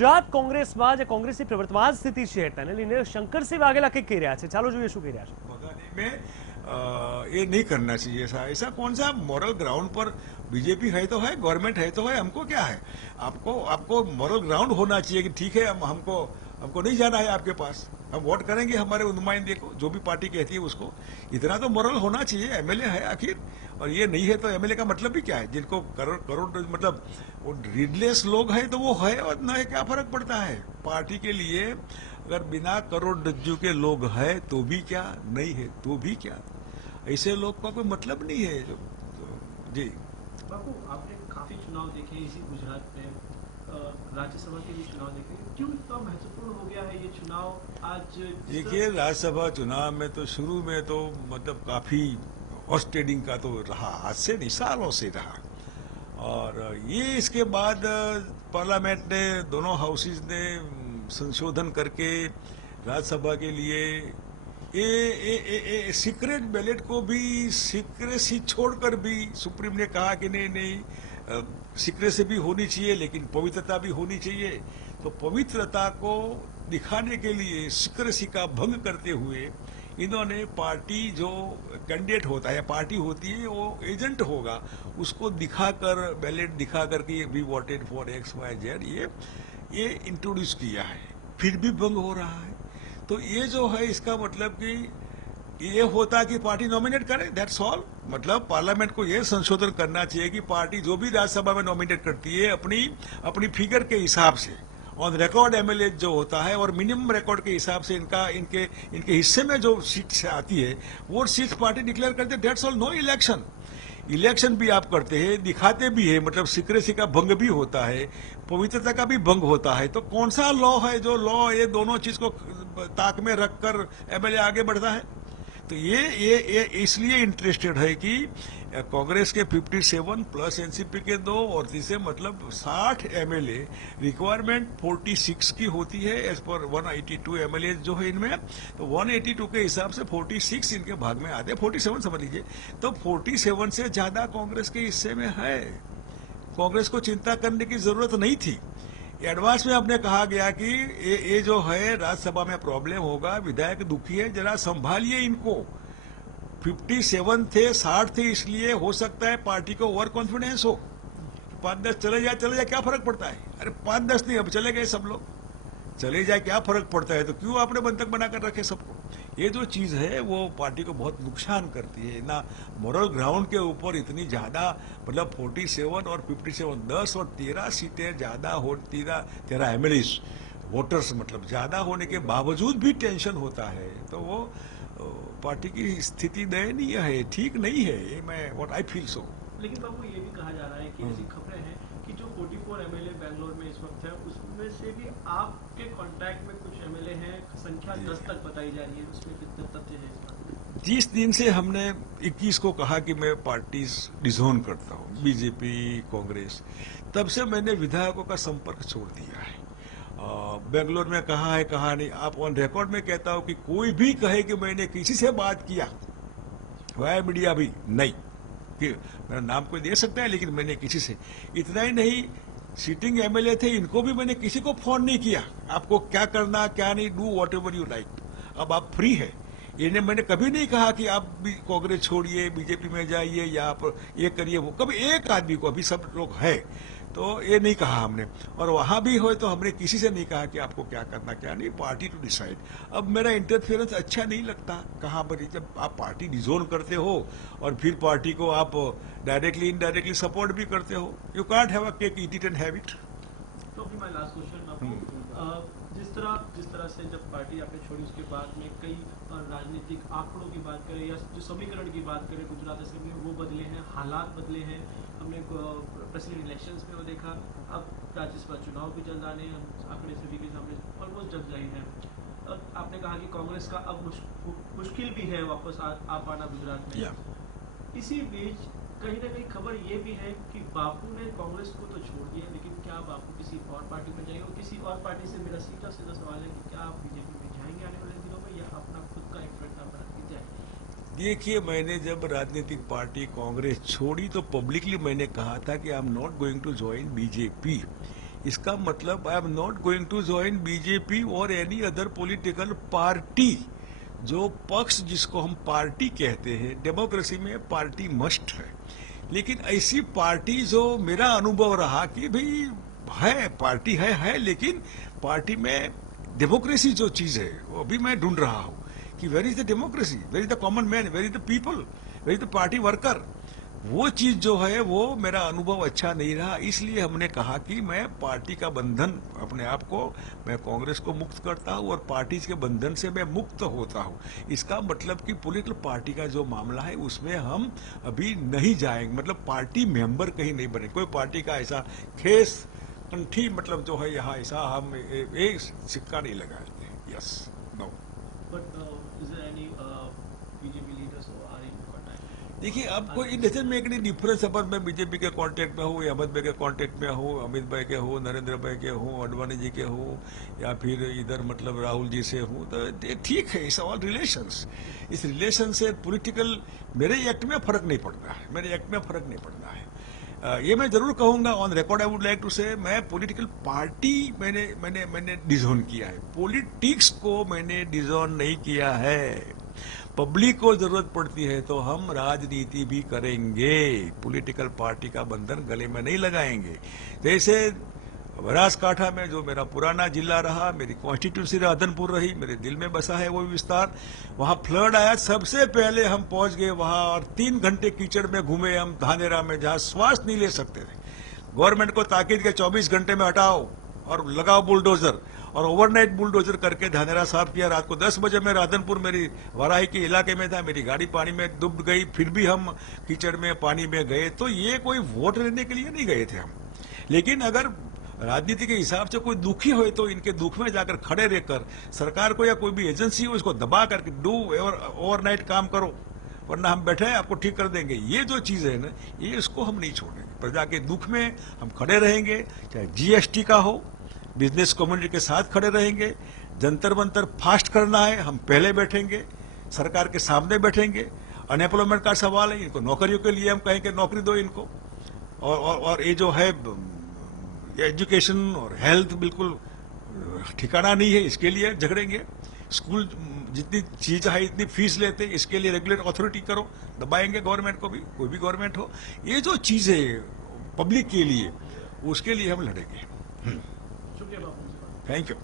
ગુજરાત કોંગ્રેસમાં જે કોંગ્રેસની પ્રવર્તમાન સ્થિતિ છે તેને લઈને શંકરસિંહ વાઘેલા કંઈક કહી રહ્યા છે. ચાલો જોઈએ શું કહી રહ્યા છે. भगाने में ये नहीं करना चाहिए. ऐसा ऐसा कौन सा मॉरल ग्राउंड पर बीजेपी है तो है, गवर्नमेंट है तो है, हमको क्या है. आपको आपको मॉरल ग्राउंड होना चाहिए कि ठीक है हमको हमको नहीं जाना है आपके पास, हम वोट करेंगे हमारे नुमाइंदे को, जो भी पार्टी कहती है उसको. इतना तो मॉरल होना चाहिए. एमएलए है आखिर, और ये नहीं है तो एमएलए का मतलब भी क्या है. जिनको करोड़ करोड़ मतलब वो रीडलेस लोग हैं तो वो है, और न है क्या फर्क पड़ता है. पार्टी के लिए अगर बिना करोड़ रज्जू के लोग हैं तो भी क्या, नहीं है तो भी क्या, ऐसे लोग का कोई मतलब नहीं है. जी बापू, आपने काफी चुनाव देखे इसी गुजरात में, राज्यसभा के भी चुनाव देखे, क्यों इतना महत्वपूर्ण हो गया है ये चुनाव आज? देखिए, राज्यसभा चुनाव में तो शुरू में तो मतलब काफी हॉर्स ट्रेडिंग का तो रहा, आज से नहीं सालों से रहा. और ये इसके बाद पार्लियामेंट ने, दोनों हाउसेज ने संशोधन करके राज्यसभा के लिए ये सीक्रेट बैलेट को भी सीक्रेसी छोड़कर भी सुप्रीम ने कहा कि नहीं नहीं, सीक्रेसी भी होनी चाहिए लेकिन पवित्रता भी होनी चाहिए. तो पवित्रता को दिखाने के लिए सीक्रेसी का भंग करते हुए इन्होंने पार्टी जो कैंडिडेट होता है, पार्टी होती है, वो एजेंट होगा, उसको दिखाकर बैलेट दिखाकर कि we voted for X Y Z, ये इंट्रोड्यूस किया है. फिर भी भंग हो रहा है. तो ये जो है इसका मतलब कि ये होता कि पार्टी नॉमिनेट करे, दैट्स ऑल. मतलब पार्लियामेंट को ये संशोधन करना चाहिए कि पार्टी जो भी राज्यसभा में नॉमिनेट करती है अपनी फिगर के हिसाब से, ऑन रिकॉर्ड एमएलए जो होता है और मिनिमम रिकॉर्ड के हिसाब से इनके हिस्से में जो सीट आती है वो सीट पार्टी डिक्लेयर करते हैं. That's all. No election. Election भी आप करते हैं, दिखाते भी है, मतलब सीक्रेसी का भंग भी होता है, पवित्रता का भी भंग होता है. तो कौन सा लॉ है जो लॉ ये दोनों चीज को ताक में रखकर एमएलए आगे बढ़ता है. तो ये इसलिए इंटरेस्टेड है कि कांग्रेस के 57 प्लस एनसीपी के 2 और तीसरे मतलब 60 एमएलए, रिक्वायरमेंट 46 की होती है एज पर 182 एमएलए जो है इनमें. तो 182 के हिसाब से 46 इनके भाग में आते हैं, 47 समझ लीजिए. तो 47 से ज्यादा कांग्रेस के हिस्से में है. कांग्रेस को चिंता करने की जरूरत नहीं थी. एडवांस में आपने कहा गया कि ये जो है राज्यसभा में प्रॉब्लम होगा, विधायक दुखी है, जरा संभालिए इनको. 57 थे, 60 थे, इसलिए हो सकता है पार्टी को ओवर कॉन्फिडेंस हो. 5-10 चले जाए क्या फर्क पड़ता है. अरे 5-10 नहीं, अब चले गए सब लोग, चले जाए क्या फर्क पड़ता है. तो क्यों आपने बंधक बनाकर रखे सबको. ये जो चीज है वो पार्टी को बहुत नुकसान करती है ना. मॉरल ग्राउंड के ऊपर इतनी ज्यादा, मतलब 47 और 57, 10 और 13 सीटें ज्यादा हो, 13 एमएलए वोटर्स मतलब ज्यादा होने के बावजूद भी टेंशन होता है. तो वो पार्टी की स्थिति दयनीय है, ठीक नहीं है. ये मैं व्हाट आई फील सो. लेकिन बाबू, ये भी कहा जा रहा है कि ऐसी खबरें हैं कि जो 44 एमएलए बैंगलोर में इस वक्त है उसमें से भी आपके कांटेक्ट में कुछ एमएलए हैं, संख्या 10 तक बताई जा रही है. उसमें कितने तथ्य है इस बात में? 30 दिन से हमने 21 को कहा कि मैं पार्टी डिजोन करता हूँ, बीजेपी कांग्रेस. तब से मैंने विधायकों का संपर्क छोड़ दिया है. बेंगलोर में कहा है, कहा नहीं. आप ऑन रिकॉर्ड में कहता हूं कि कोई भी कहे कि मैंने किसी से बात किया, वाया मीडिया भी नहीं, कि मेरा नाम कोई दे सकता है लेकिन मैंने किसी से. इतना ही नहीं, सिटिंग एमएलए थे, इनको भी मैंने किसी को फोन नहीं किया आपको क्या करना क्या नहीं, do what ever you like, अब आप फ्री है. इन्हें मैंने कभी नहीं कहा कि आप भी कांग्रेस छोड़िए, बीजेपी में जाइए या आप ये करिए वो. कभी एक आदमी को, अभी सब लोग है तो ये नहीं कहा हमने. और वहां भी हो तो हमने किसी से नहीं कहा कि आपको क्या करना क्या नहीं, पार्टी टू डिसाइड. अब मेरा इंटरफेरेंस अच्छा नहीं लगता. कहाँ पर जब आप पार्टी डिजोन करते हो और फिर पार्टी को आप डायरेक्टली इनडायरेक्टली सपोर्ट भी करते हो, you can't have a cake, eat it and have it. तो अभी माय लास्ट क्वेश्चन आपको, जिस तरह से जब पार्टी आपने छोड़ी उसके बाद में कई राजनीतिक आंकड़ों की बात करें या जो समीकरण की बात करें गुजरात असेंबली में, वो बदले हैं, हालात बदले हैं. हमने प्रेसिडेंट इलेक्शंस में वो देखा, अब राज्यसभा चुनाव भी जल्द आने हैं, आंकड़े सभी के सामने ऑलमोस्ट जल्द जाहिर है. आपने कहा कि कांग्रेस का अब मुश्किल भी है वापस आ पाना गुजरात में. इसी बीच कहीं ना कहीं खबर ये भी है कि बापू ने कांग्रेस को तो छोड़ दिया, लेकिन क्या बापू किसी और पार्टी में जाएंगे? और किसी और पार्टी से मेरा सीधा सीधा सवाल है कि क्या आप बीजेपी में जाएंगे आने वाले दिनों में, या अपना खुद का एक प्लेटफॉर्म बना के जाएंगे? देखिए, मैंने जब राजनीतिक पार्टी कांग्रेस छोड़ी तो पब्लिकली मैंने कहा था कि I am not going to join BJP. इसका मतलब I am not going to join BJP और एनी अदर पॉलिटिकल पार्टी। जो पक्ष जिसको हम पार्टी कहते हैं, डेमोक्रेसी में पार्टी मस्ट है, लेकिन ऐसी पार्टी जो मेरा अनुभव रहा कि भाई है पार्टी है, लेकिन पार्टी में डेमोक्रेसी जो चीज है वो अभी मैं ढूंढ रहा हूं कि where is the democracy, where is the common man, where is the people, where is the party worker. वो चीज जो है वो मेरा अनुभव अच्छा नहीं रहा, इसलिए हमने कहा कि मैं पार्टी का बंधन अपने आप को, मैं कांग्रेस को मुक्त करता हूं और पार्टी के बंधन से मैं मुक्त होता हूं। इसका मतलब कि पॉलिटिकल पार्टी का जो मामला है उसमें हम अभी नहीं जाएंगे, मतलब पार्टी मेंबर कहीं नहीं बने, कोई पार्टी का ऐसा खेस कंठी मतलब जो है यहाँ ऐसा हम एक सिक्का नहीं लगाएंगे। Yes, no. But is there any BJP leaders who are in contact? देखिए, अब कोई it doesn't make any difference अगर मैं बीजेपी के कांटेक्ट में हूँ, अहमद भाई के कांटेक्ट में हूँ, अमित भाई के हूँ, नरेंद्र भाई के हूँ, अडवाणी जी के हूँ, या फिर इधर मतलब राहुल जी से हूँ, तो ठीक है, इट्स ऑल रिलेशंस। इस रिलेशन से पॉलिटिकल मेरे एक्ट में फर्क नहीं पड़ता है, मेरे एक्ट में फर्क नहीं पड़ता है। ये मैं जरूर कहूंगा, on record I would like to say, मैं पॉलिटिकल पार्टी मैंने डिजोन किया है, पॉलिटिक्स को मैंने डिजोन नहीं किया है। पब्लिक को जरूरत पड़ती है तो हम राजनीति भी करेंगे, पॉलिटिकल पार्टी का बंधन गले में नहीं लगाएंगे। जैसे बनासकांठा में जो मेरा पुराना जिला रहा, मेरी कॉन्स्टिट्यूंसी राधनपुर रही, मेरे दिल में बसा है वो विस्तार, वहां फ्लड आया, सबसे पहले हम पहुंच गए वहां और 3 घंटे कीचड़ में घूमे हम धानेरा में, जहां श्वास नहीं ले सकते थे। गवर्नमेंट को ताकीद के 24 घंटे में हटाओ और लगाओ बुलडोजर, और ओवरनाइट बुलडोजर करके धानेरा साफ किया। रात को 10 बजे मैं राधनपुर, मेरी वाराही के इलाके में था, मेरी गाड़ी पानी में डूब गई, फिर भी हम कीचड़ में पानी में गए। तो ये कोई वोट लेने के लिए नहीं गए थे हम, लेकिन अगर राजनीति के हिसाब से कोई दुखी हो तो इनके दुख में जाकर खड़े रहकर सरकार को या कोई भी एजेंसी हो इसको दबा करके डू ओवरनाइट काम करो, वरना हम बैठे हैं आपको ठीक कर देंगे। ये जो चीज है ना, ये इसको हम नहीं छोड़ेंगे। प्रजा के दुख में हम खड़े रहेंगे, चाहे जीएसटी का हो, बिजनेस कम्युनिटी के साथ खड़े रहेंगे। जंतर मंतर फास्ट करना है, हम पहले बैठेंगे, सरकार के सामने बैठेंगे। अनएम्प्लॉयमेंट का सवाल है, इनको नौकरियों के लिए हम कहेंगे नौकरी दो इनको, और ये जो है एजुकेशन और हेल्थ बिल्कुल ठिकाना नहीं है, इसके लिए झगड़ेंगे। स्कूल जितनी चीज है इतनी फीस लेते, इसके लिए रेगुलेट अथॉरिटी करो, दबाएंगे गवर्नमेंट को भी, कोई भी गवर्नमेंट हो। ये जो चीज है पब्लिक के लिए, उसके लिए हम लड़ेंगे। शुक्रिया बापू। Thank you.